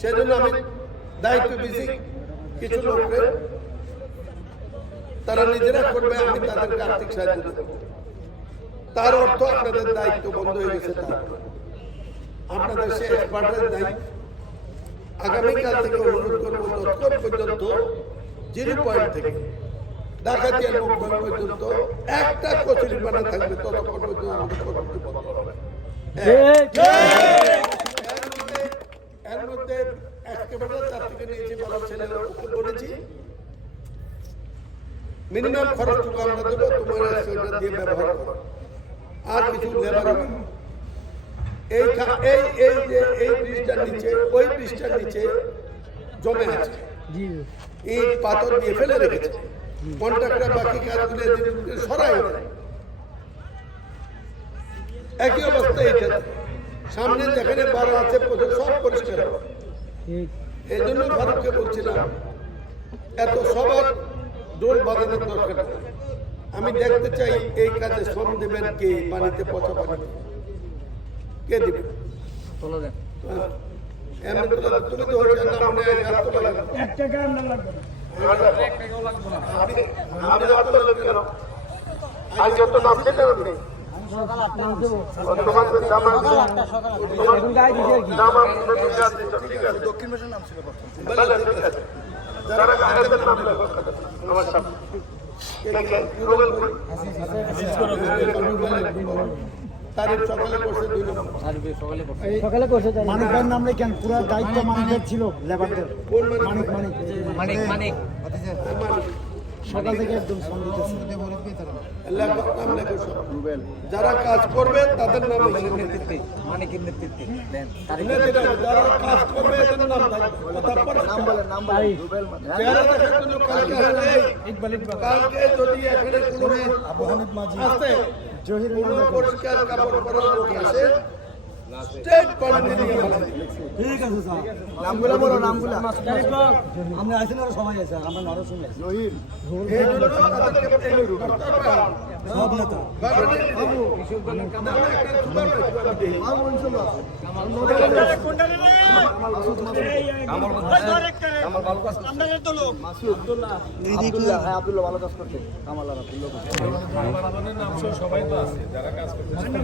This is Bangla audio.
সেজন্য আমি দায়িত্ব দিয়েছি কিছু লোককে, তারা নিজেরা করবে, আমি তাদেরকে আর্থিক সাহায্য দেব। তার অর্থ আপনাদের দায়িত্ব বন্ধ হয়ে গেছে। আপনাদের সে এক্সপার্টের দায়িত্ব আগামীকাল থেকে অনুরোধ করবো তৎক্ষণ পর্যন্ত 0 পয়েন্ট থেকে ডাকাতিয়া মুখবান পর্যন্ত একটা কচুরি বানা থাকবে, ততক্ষণ পর্যন্ত আমাদের কর্মসূচি বন্ধ হবে। এর মধ্যে একেবারে তার থেকে নিয়েছি বলা ছেলেরা বলেছি মিনিমাম খরচটুকু আমরা দেবো, তোমার সেটা দিয়ে ব্যবহার করো, আর কিছু লেবার এই ব্রিজটার নিচে ওই ব্রিজটার নিচে জমে আছে, এই পাথর দিয়ে ফেলে রেখেছে। কন্ট্রাক্টর বাকি কাজগুলো সরাই একই অবস্থা। এটা সামনে যেখানে বারো আছে সব পরিষ্কার হবে। এই জন্য ফারুককে বলছিলাম এত সবার দোল বাঁধানোর দরকার। আমি দেখতে চাই এই কাজে শ্রম দেবেন কে, পানিতে পচা পানিতে কে দিবে? তুমি তো সকালে করছে মানিকের নাম রেখেন, পুরো দায়িত্ব মানিকের ছিল, লেবারদের মানিক সকাল থেকে একদম যারা কাজ করবে তাদের নাম নেতৃত্বে, মানিকের নেতৃত্বে যারা কাজ করবে তাদের নাম কালকে যদি এখানে আসতে পরিষ্কার কাপড় পরা লোক আসে স্টেট পার্টি দিয়ে ঠিক আছে স্যার, নামগুলো বলো, নামগুলো আমরা আছি না, সবাই আছে, আমরা নরো শুনে জহির সব নেতা আব্দুল্লাহ ভালো কাজ করতে, কামাল আব্দুল্লাহ সবাই তো আছে যারা কাজ করতে।